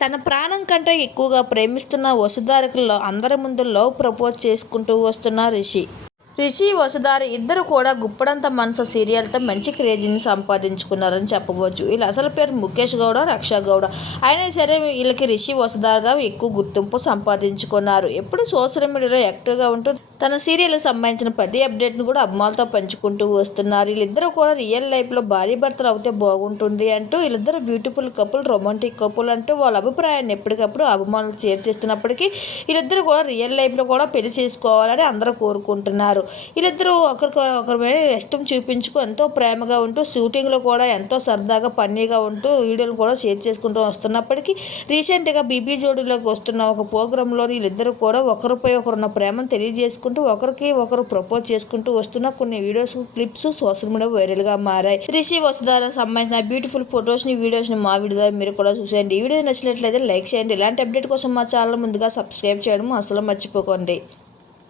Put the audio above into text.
తన ప్రాణం కంటే ఎక్కువగా ప్రేమిస్తున్న వసుధారకుల్లో అందరి ముందు లవ్ ప్రపోజ్ చేసుకుంటూ వస్తున్న రిషి. రిషి వసుధారి ఇద్దరు కూడా గుప్పడంత మనసు సీరియల్తో మంచి క్రేజీని సంపాదించుకున్నారని చెప్పవచ్చు. వీళ్ళ అసలు పేరు ముఖేష్ గౌడ రక్షా గౌడ. అయినా సరే వీళ్ళకి రిషి వసుధారిగా ఎక్కువ గుర్తింపు సంపాదించుకున్నారు. ఎప్పుడు సోషల్ మీడియాలో యాక్టివ్గా ఉంటూ తన సీరియల్కి సంబంధించిన ప్రతి అప్డేట్ను కూడా అభిమానులతో పంచుకుంటూ వస్తున్నారు. వీళ్ళిద్దరూ కూడా రియల్ లైఫ్లో భార్య భర్తలు అవుతే బాగుంటుంది అంటూ వీళ్ళిద్దరు బ్యూటిఫుల్ కపుల్ రొమాంటిక్ కపుల్ అంటూ వాళ్ళ అభిప్రాయాన్ని ఎప్పటికప్పుడు అభిమానులు షేర్ చేస్తున్నప్పటికీ వీళ్ళిద్దరూ కూడా రియల్ లైఫ్లో కూడా పెళ్ళి చేసుకోవాలని అందరూ కోరుకుంటున్నారు. వీళ్ళిద్దరూ ఒకరికి ఒకరి మీద ఇష్టం చూపించుకు ఎంతో ప్రేమగా ఉంటూ షూటింగ్లో కూడా ఎంతో సరదాగా ఫన్నీగా ఉంటూ వీడియోలు కూడా షేర్ చేసుకుంటూ వస్తున్నప్పటికీ రీసెంట్గా బీబీ జోడీలోకి వస్తున్న ఒక ప్రోగ్రాంలో వీళ్ళిద్దరూ కూడా ఒకరిపై ఒకరున్న ప్రేమను తెలియజేసుకుంటూ ఒకరికి ఒకరు ప్రపోజ్ చేసుకుంటూ వస్తున్న కొన్ని వీడియోస్ క్లిప్స్ సోషల్ మీడియా వైరల్గా మారాయి. రిషి వసుధార సంబంధించిన బ్యూటిఫుల్ ఫొటోస్ని వీడియోస్ని మా వీడియో మీరు కూడా చూసేయండి. ఈ వీడియో నచ్చినట్లయితే లైక్ చేయండి. ఇలాంటి అప్డేట్ కోసం మా ఛానల్ ముందుగా సబ్స్క్రైబ్ చేయడం అసలు మర్చిపోకండి.